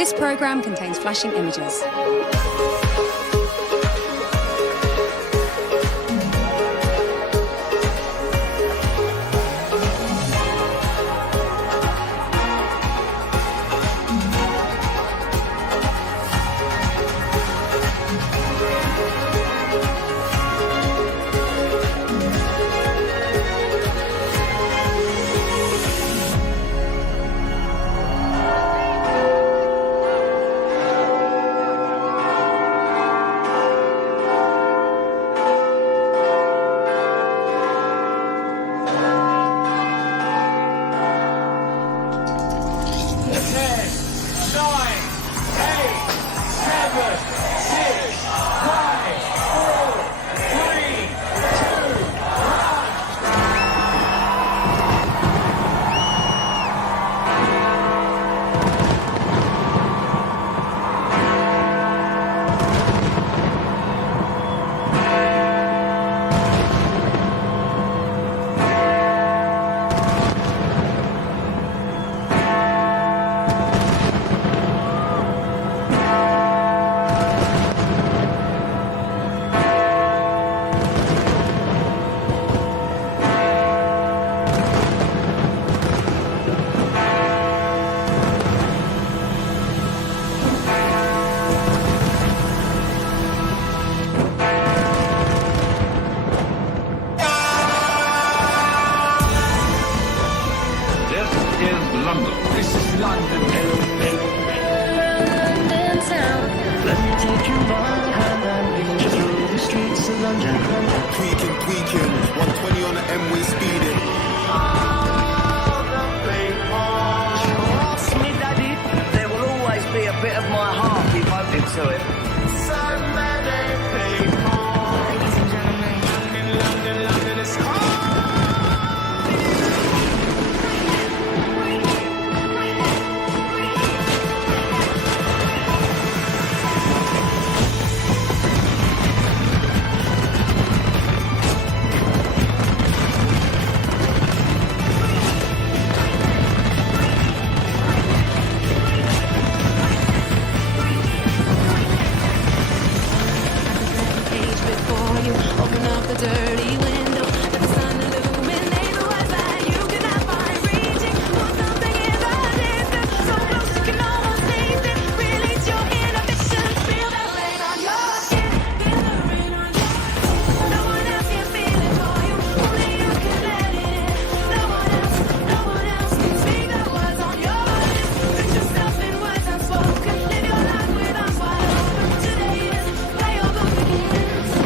This programme contains flashing images. Tweaking, 120 on the M-way speeding. Trust me, Daddy, there will always be a bit of my heart devoted to it. So many people. Ladies and gentlemen, London, it's hard. Open up the dirty window, let the sun illuminate the words that you cannot find reaching for something in the distance, so close you can almost taste it. Release your inhibitions, feel that rain on your skin, feel the rain on your skin. No one else can feel it for you, only you can let it in. No one else can speak the words on your lips. Put yourself in words unspoken, live your life with arms wide open. Today is where your book begins.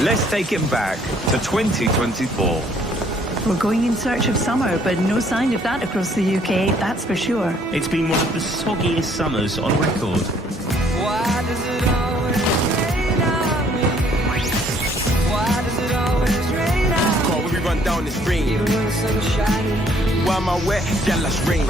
Let's take it back to 2024. We're going in search of summer, but no sign of that across the UK, that's for sure. It's been one of the soggiest summers on record. Why does it always rain on me? Why does it always rain on me? Can't we run down this rain? Even when the sun is shining. Why am I wet? Yeah, let's rain.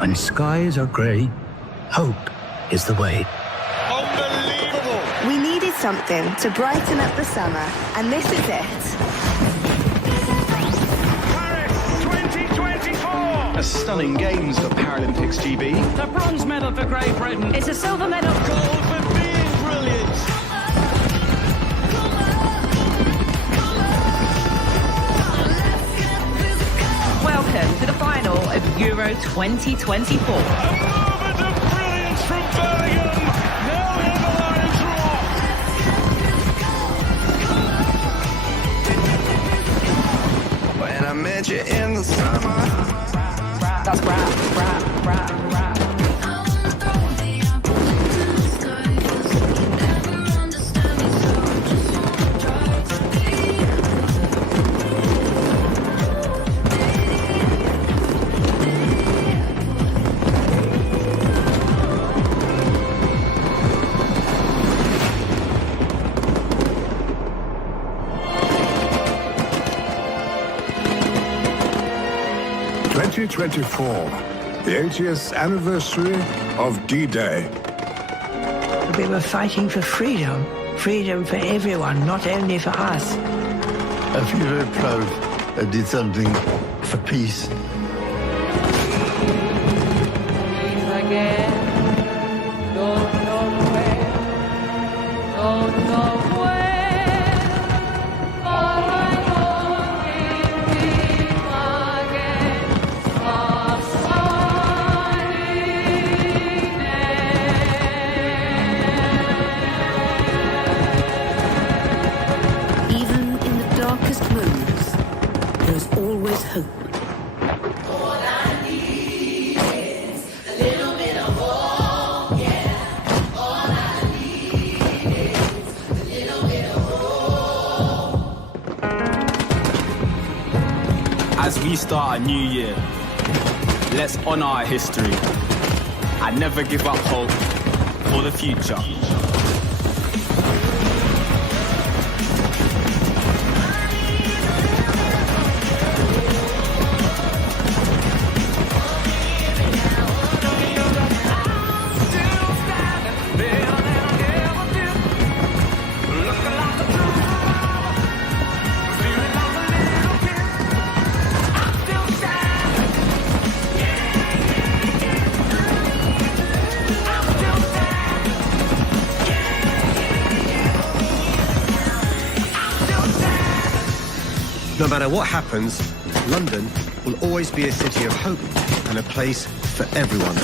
When skies are grey, hope is the way. Unbelievable! We needed something to brighten up the summer, and this is it. Paris 2024! A stunning games for Paralympics GB. The bronze medal for Great Britain. It's a silver medal. Gold for being brilliant! Welcome to the final of Euro 2024. A moment of brilliance from Birmingham! Now in the Lions rock! When I met you in the summer. That's rap. 2024, the 80th anniversary of D-Day. We were fighting for freedom. Freedom for everyone, not only for us. I feel very proud I did something for peace. Even in the darkest moments, there is always hope. As we start a new year, let's honor our history and never give up hope for the future. No matter what happens, London will always be a city of hope and a place for everyone.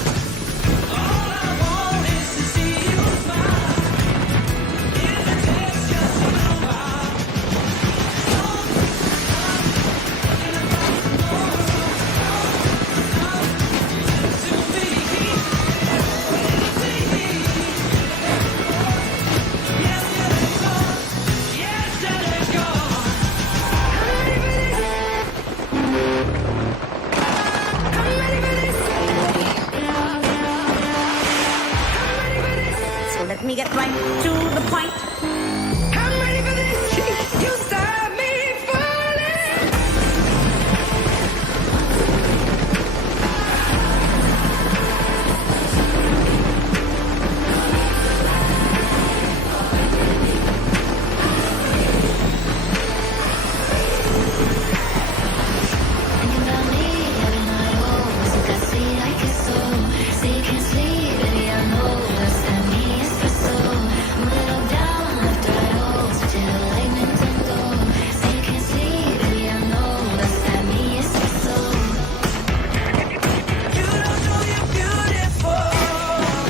Let me get right to the point. I'm ready for this. You start me falling. Thinking about me every night, oh, so I see like it's so. Say you can't sleep, baby, I know that's that me. I'm a little down after it all, so till the lightning don't go. Say you can't sleep, baby, I know that's that me, it's so. You don't know you're beautiful.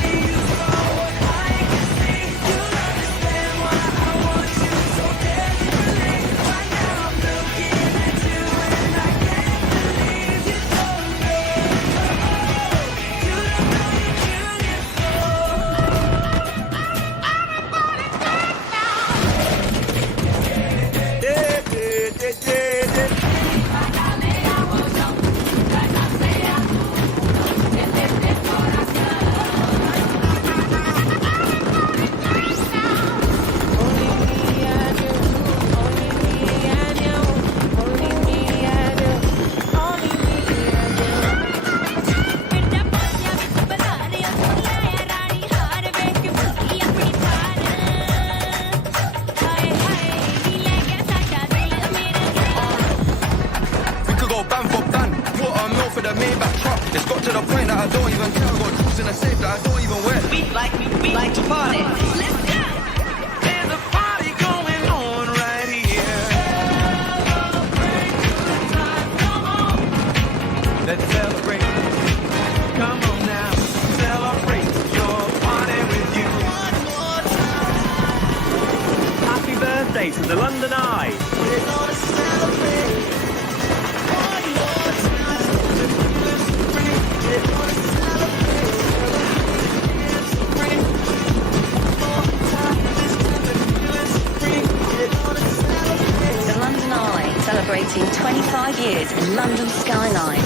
You know what I can see. You understand why I want you so desperately. Right now I'm looking at you and I can't believe you told me. You don't know you're It's got to the point that I don't even care. I got jewels in a safe that I don't even wear. We like to party. Let's go. There's a party going on right here. Let's celebrate. Come on now, celebrate your party with you. Happy birthday to the London Eye. We're gonna celebrate. One more time. We're gonna The London Eye, celebrating 25 years in London skyline.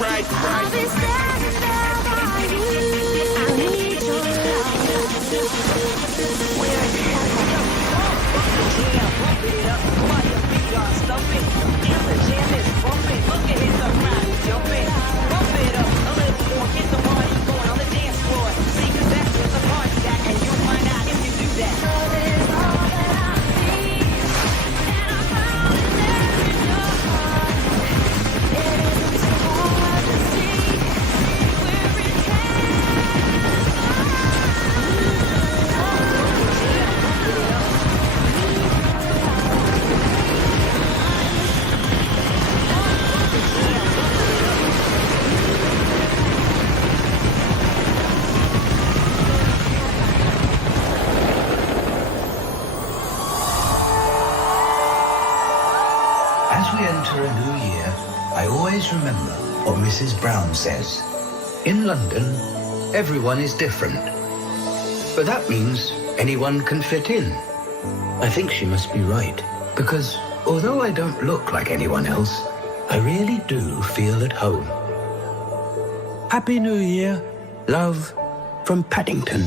right, I'll be standing there by you. I need your As we enter a new year, I always remember what Mrs. Brown says. In London, everyone is different. But that means anyone can fit in. I think she must be right, because although I don't look like anyone else, I really do feel at home. Happy New Year. Love from Paddington.